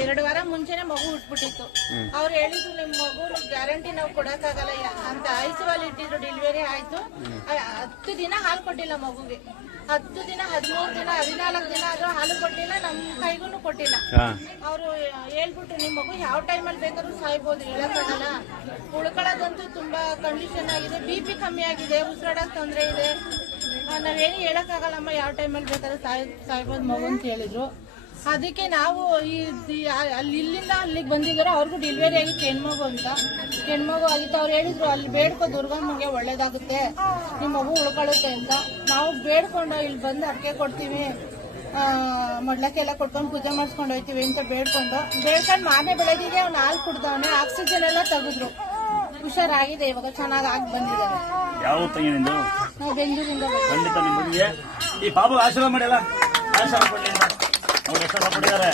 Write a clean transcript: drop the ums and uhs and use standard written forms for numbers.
2 ವಾರ ಮುಂಚೆನೆ ಮಗು ಹುಟ್ಬಿಟ್ಟಿತ್ತು. ಅವ್ರು ಹೇಳಿದ್ರು ನಿಮ್ ಮಗು ಗ್ಯಾರಂಟಿ ನಾವು ಕೊಡಕ್ಕಾಗಲ್ಲ ಅಂತ. ಐಸಿಯುನಲ್ಲಿ ಇಟ್ಟಿದ್ರು. ಡೆಲಿವರಿ ಆಯ್ತು. 10 ದಿನ ಹಾಲು ಕೊಟ್ಟಿಲ್ಲ ಮಗುಗೆ. 10 ದಿನ, 13 ದಿನ, 14 ದಿನ ಆದ್ರೂ ಹಾಲು ಕೊಟ್ಟಿಲ್ಲ. ನಮ್ ಕೈಗೂ ಕೊಟ್ಟಿಲ್ಲ. ಅವ್ರು ಹೇಳ್ಬಿಟ್ರು ನಿಮ್ ಮಗು ಯಾವ ಟೈಮಲ್ಲಿ ಬೇಕಾದ್ರೂ ಸಾಯ್ಬೋದು, ಹೇಳಕ್ಕಾಗಲ್ಲ. ಉಳ್ಕೊಳ್ಳೋದಂತೂ ತುಂಬಾ ಕಂಡೀಷನ್ ಆಗಿದೆ. BP ಕಮ್ಮಿ ಆಗಿದೆ, ಉಸಿರಾಡಕ್ ತೊಂದ್ರೆ ಇದೆ. ನಾವೇನು ಹೇಳಕ್ಕಾಗಲ್ಲಮ್ಮ, ಯಾವ ಟೈಮಲ್ಲಿ ಬೇಕಾದ್ರೂ ಸಾಯ್ಬೋದು ಮಗು ಅಂತ ಹೇಳಿದ್ರು. ಅದಕ್ಕೆ ನಾವು ಇಲ್ಲಿಂದ ಅಲ್ಲಿಗೆ ಬಂದಿದ್ರು. ಅವ್ರಿಗೂ ಡೆಲಿವರಿ ಆಗಿತ್ತು ಹೆಣ್ಮಗು ಅಂತ. ಹೆಣ್ಮಗು ಆಗಿತ್ತು. ಅವ್ರು ಹೇಳಿದ್ರು ಅಲ್ಲಿ ಬೇಡ್ಕೊ ದುರ್ಗಮ್ಮಗೆ ಒಳ್ಳೇದಾಗುತ್ತೆ, ನಿಮ್ಮ ಮಗು ಉಳ್ಕೊಳ್ಳುತ್ತೆ ಅಂತ. ನಾವು ಬೇಡ್ಕೊಂಡು ಇಲ್ಲಿ ಬಂದು ಅಡಿಕೆ ಕೊಡ್ತೀವಿ, ಮೊಡ್ಲಕ್ಕೆಲ್ಲ ಕೊಟ್ಕೊಂಡು ಪೂಜೆ ಮಾಡಿಸ್ಕೊಂಡು ಹೋಯ್ತೀವಿ ಅಂತ ಬೇಡ್ಕೊಂಡು ಮಾರನೇ ಬೆಳಗ್ಗೆ ಅವ್ನು ಹಾಲು ಕುಡ್ದವನೆ. ಆಕ್ಸಿಜನ್ ಎಲ್ಲ ತೆಗೆದ್ರು. ಹುಷಾರಾಗಿದೆ, ಇವಾಗ ಚೆನ್ನಾಗಿ ಆಗಿ ಬಂದಿದ್ದಾರೆ. ಯಾವ ತಂಗಿನಿಂದ? ನಾವು ಬೆಂಗಳೂರಿಂದ. ಖಂಡಿತ ನಿಮಗೆ ಈ ಪಾಪ ಆಶೀರ್ವಾದ ಮಾಡಿಲ್ಲ. ಆಶೀರ್ವಾದ ಕೊಟ್ಟಿದ್ದಾರೆ.